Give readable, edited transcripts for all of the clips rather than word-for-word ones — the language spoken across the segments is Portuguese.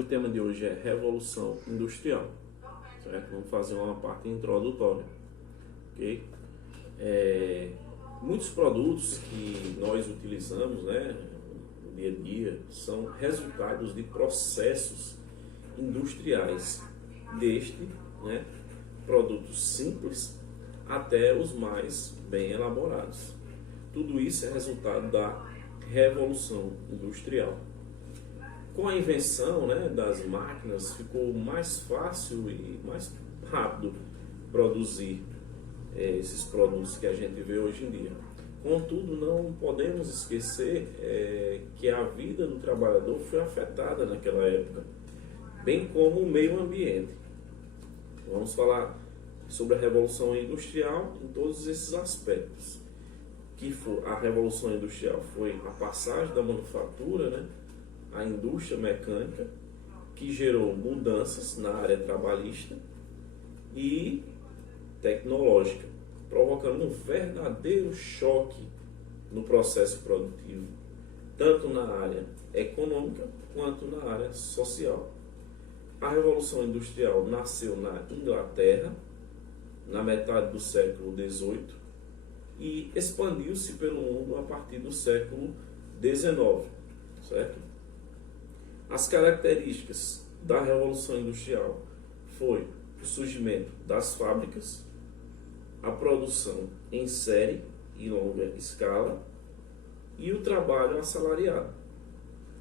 O tema de hoje é Revolução Industrial, certo? Vamos fazer uma parte introdutória, ok? Muitos produtos que nós utilizamos, né, no dia a dia são resultados de processos industriais, desde, né, produtos simples até os mais bem elaborados. Tudo isso é resultado da Revolução Industrial. Com a invenção, né, das máquinas, ficou mais fácil e mais rápido produzir esses produtos que a gente vê hoje em dia. Contudo, não podemos esquecer que a vida do trabalhador foi afetada naquela época, bem como o meio ambiente. Vamos falar sobre a Revolução Industrial em todos esses aspectos. A Revolução Industrial foi a passagem da manufatura, né, à indústria mecânica, que gerou mudanças na área trabalhista e tecnológica, provocando um verdadeiro choque no processo produtivo, tanto na área econômica quanto na área social. A Revolução Industrial nasceu na Inglaterra, na metade do século XVIII, e expandiu-se pelo mundo a partir do século XIX, certo? As características da Revolução Industrial foi o surgimento das fábricas, a produção em série e longa escala e o trabalho assalariado.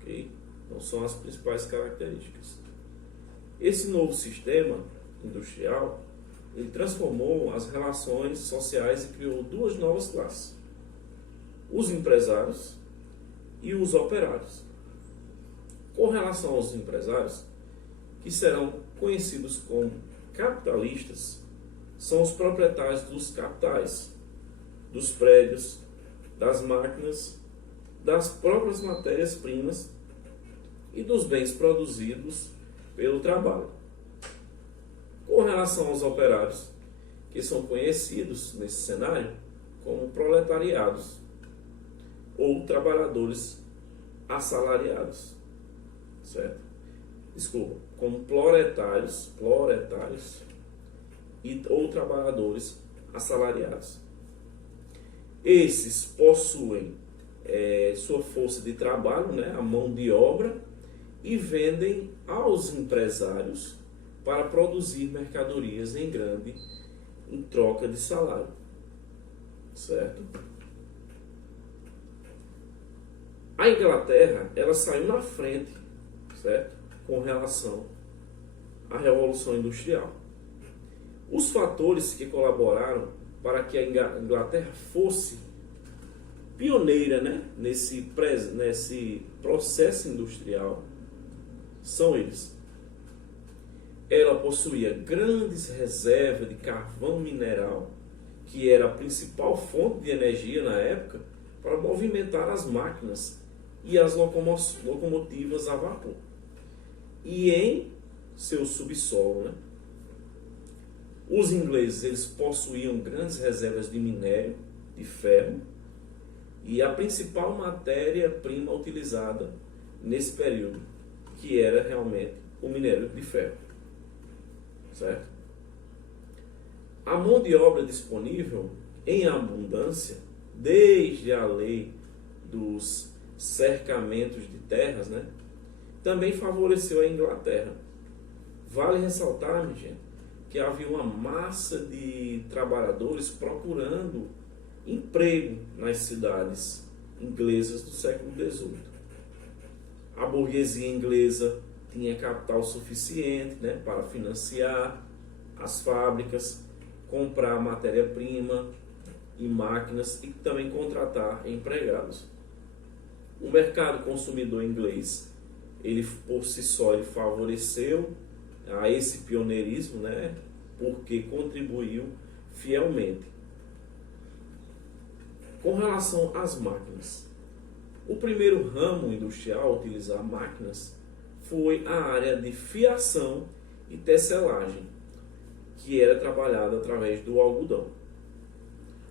Okay? Então são as principais características. Esse novo sistema industrial, ele transformou as relações sociais e criou duas novas classes: os empresários e os operários. Com relação aos empresários, que serão conhecidos como capitalistas, são os proprietários dos capitais, dos prédios, das máquinas, das próprias matérias-primas e dos bens produzidos pelo trabalho. Com relação aos operários, que são conhecidos nesse cenário como proletariados ou trabalhadores assalariados, certo? Desculpa, como proletários ou trabalhadores assalariados. Esses possuem sua força de trabalho, né, a mão de obra, e vendem aos empresários para produzir mercadorias em grande em troca de salário, certo? A Inglaterra, ela saiu na frente, certo? Com relação à Revolução Industrial. Os fatores que colaboraram para que a Inglaterra fosse pioneira, né, nesse processo industrial são eles. Ela possuía grandes reservas de carvão mineral, que era a principal fonte de energia na época para movimentar as máquinas e as locomotivas a vapor. E em seu subsolo, né, os ingleses, eles possuíam grandes reservas de minério, de ferro, e a principal matéria-prima utilizada nesse período, que era realmente o minério de ferro, certo? A mão de obra disponível em abundância, desde a lei dos cercamentos de terras, né, também favoreceu a Inglaterra. Vale ressaltar, minha gente, que havia uma massa de trabalhadores procurando emprego nas cidades inglesas do século XVIII. A burguesia inglesa tinha capital suficiente, né, para financiar as fábricas, comprar matéria-prima e máquinas e também contratar empregados. O mercado consumidor inglês, ele por si só, ele favoreceu a esse pioneirismo, né, porque contribuiu fielmente. Com relação às máquinas, o primeiro ramo industrial a utilizar máquinas foi a área de fiação e tecelagem, que era trabalhada através do algodão.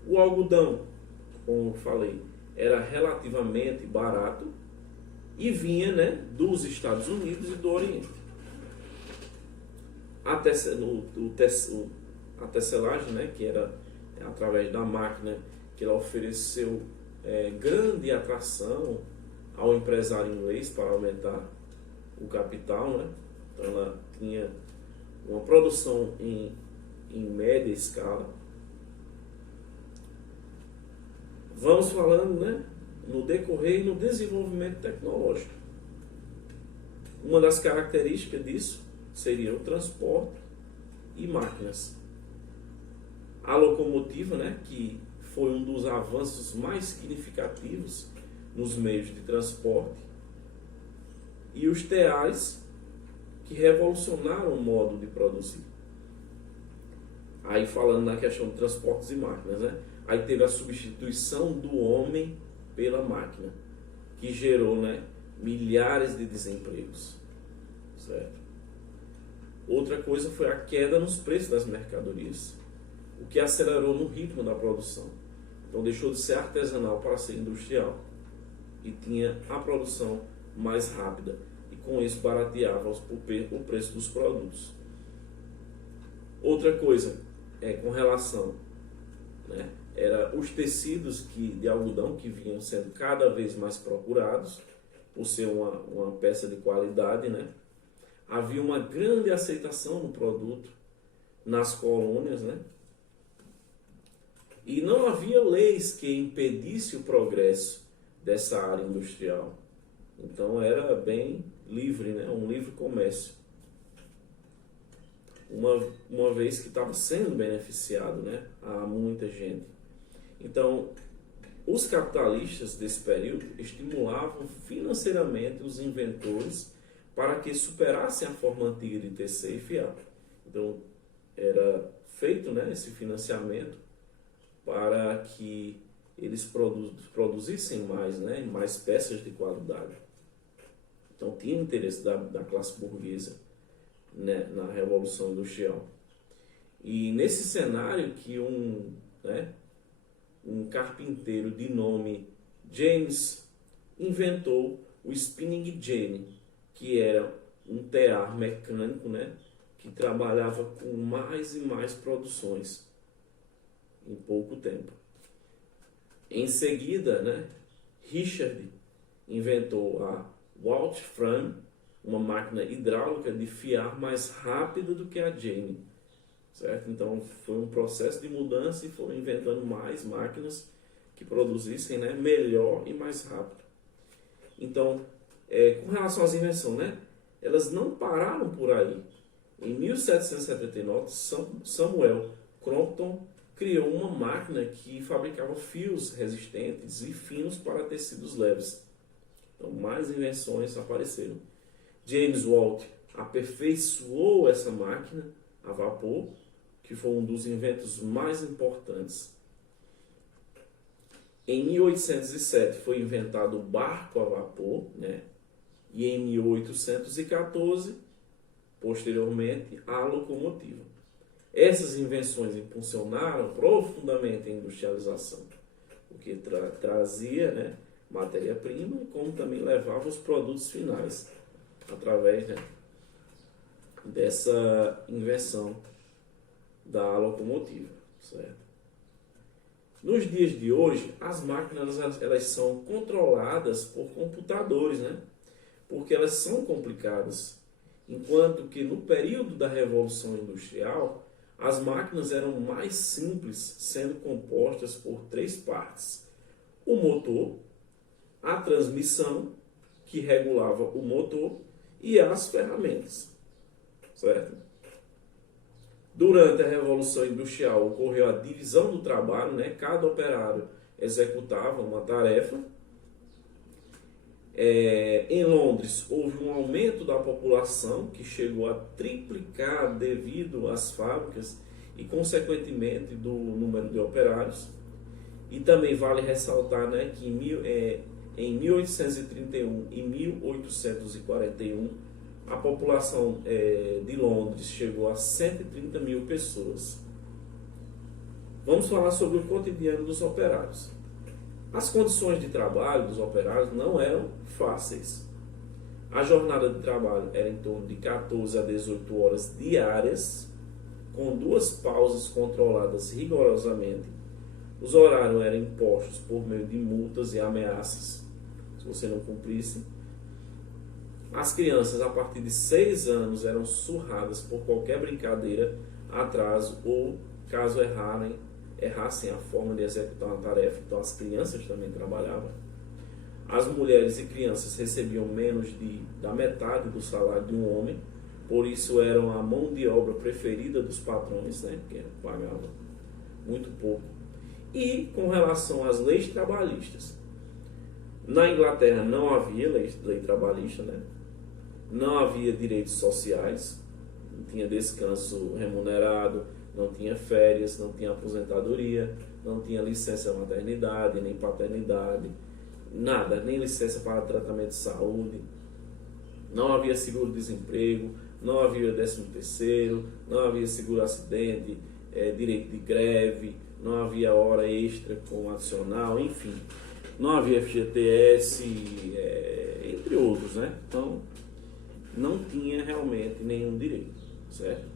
O algodão, como eu falei, era relativamente barato e vinha, né, dos Estados Unidos e do Oriente. A tecelagem, né, que era através da máquina, que ela ofereceu grande atração ao empresário inglês para aumentar o capital, né? Então ela tinha uma produção em média escala. Vamos falando, né, no decorrer e no desenvolvimento tecnológico. Uma das características disso seria o transporte e máquinas. A locomotiva, né, que foi um dos avanços mais significativos nos meios de transporte, e os teares, que revolucionaram o modo de produzir. Aí falando na questão de transportes e máquinas, né? Aí teve a substituição do homem pela máquina, que gerou, né, milhares de desempregos, certo? Outra coisa foi a queda nos preços das mercadorias, o que acelerou no ritmo da produção. Então deixou de ser artesanal para ser industrial e tinha a produção mais rápida, e com isso barateava o preço dos produtos. Outra coisa com relação, né, era os tecidos de algodão, que vinham sendo cada vez mais procurados por ser uma peça de qualidade, né? Havia uma grande aceitação no produto nas colônias, né? E não havia leis que impedissem o progresso dessa área industrial. Então era bem livre, né? Um livre comércio. Uma vez que estava sendo beneficiado, né, a muita gente. Então, os capitalistas desse período estimulavam financeiramente os inventores para que superassem a forma antiga de tecer e fiar. Então, era feito, né, esse financiamento para que eles produzissem mais, né, mais peças de qualidade. Então, tinha interesse da classe burguesa, né, na Revolução Industrial. E nesse cenário que um carpinteiro de nome James inventou o spinning jenny, que era um tear mecânico, né, que trabalhava com mais e mais produções em pouco tempo. Em seguida, né, Richard inventou a Waltfram, uma máquina hidráulica de fiar mais rápida do que a Jenny, certo? Então foi um processo de mudança e foram inventando mais máquinas que produzissem, né, melhor e mais rápido. Então, com relação às invenções, né, elas não pararam por aí. Em 1779, Samuel Crompton criou uma máquina que fabricava fios resistentes e finos para tecidos leves. Então, mais invenções apareceram. James Watt aperfeiçoou essa máquina a vapor, que foi um dos inventos mais importantes. Em 1807 foi inventado o barco a vapor, né? E em 1814, posteriormente, a locomotiva. Essas invenções impulsionaram profundamente a industrialização, porque trazia, né, matéria-prima, como também levava os produtos finais, através, né, dessa invenção da locomotiva, certo? Nos dias de hoje, as máquinas elas são controladas por computadores, né? Porque elas são complicadas, enquanto que no período da Revolução Industrial, as máquinas eram mais simples, sendo compostas por 3 partes: o motor, a transmissão, que regulava o motor, e as ferramentas, certo? Durante a Revolução Industrial ocorreu a divisão do trabalho, né? Cada operário executava uma tarefa. Em Londres houve um aumento da população que chegou a triplicar devido às fábricas e, consequentemente, do número de operários. E também vale ressaltar, né, que em 1831 e 1841 a população de Londres chegou a 130 mil pessoas. Vamos falar sobre o cotidiano dos operários. As condições de trabalho dos operários não eram fáceis. A jornada de trabalho era em torno de 14 a 18 horas diárias, com 2 pausas controladas rigorosamente. Os horários eram impostos por meio de multas e ameaças, se você não cumprisse. As crianças, a partir de 6 anos, eram surradas por qualquer brincadeira, atraso ou, caso errassem a forma de executar uma tarefa. Então, as crianças também trabalhavam. As mulheres e crianças recebiam menos da metade do salário de um homem, por isso eram a mão de obra preferida dos patrões, né? Porque pagavam muito pouco. E com relação às leis trabalhistas, na Inglaterra não havia lei trabalhista, né? Não havia direitos sociais, não tinha descanso remunerado, não tinha férias, não tinha aposentadoria, não tinha licença maternidade, nem paternidade, nada, nem licença para tratamento de saúde, não havia seguro-desemprego, não havia 13º, não havia seguro-acidente, direito de greve, não havia hora extra com adicional, enfim, não havia FGTS, entre outros, né? Então, não tinha realmente nenhum direito, certo?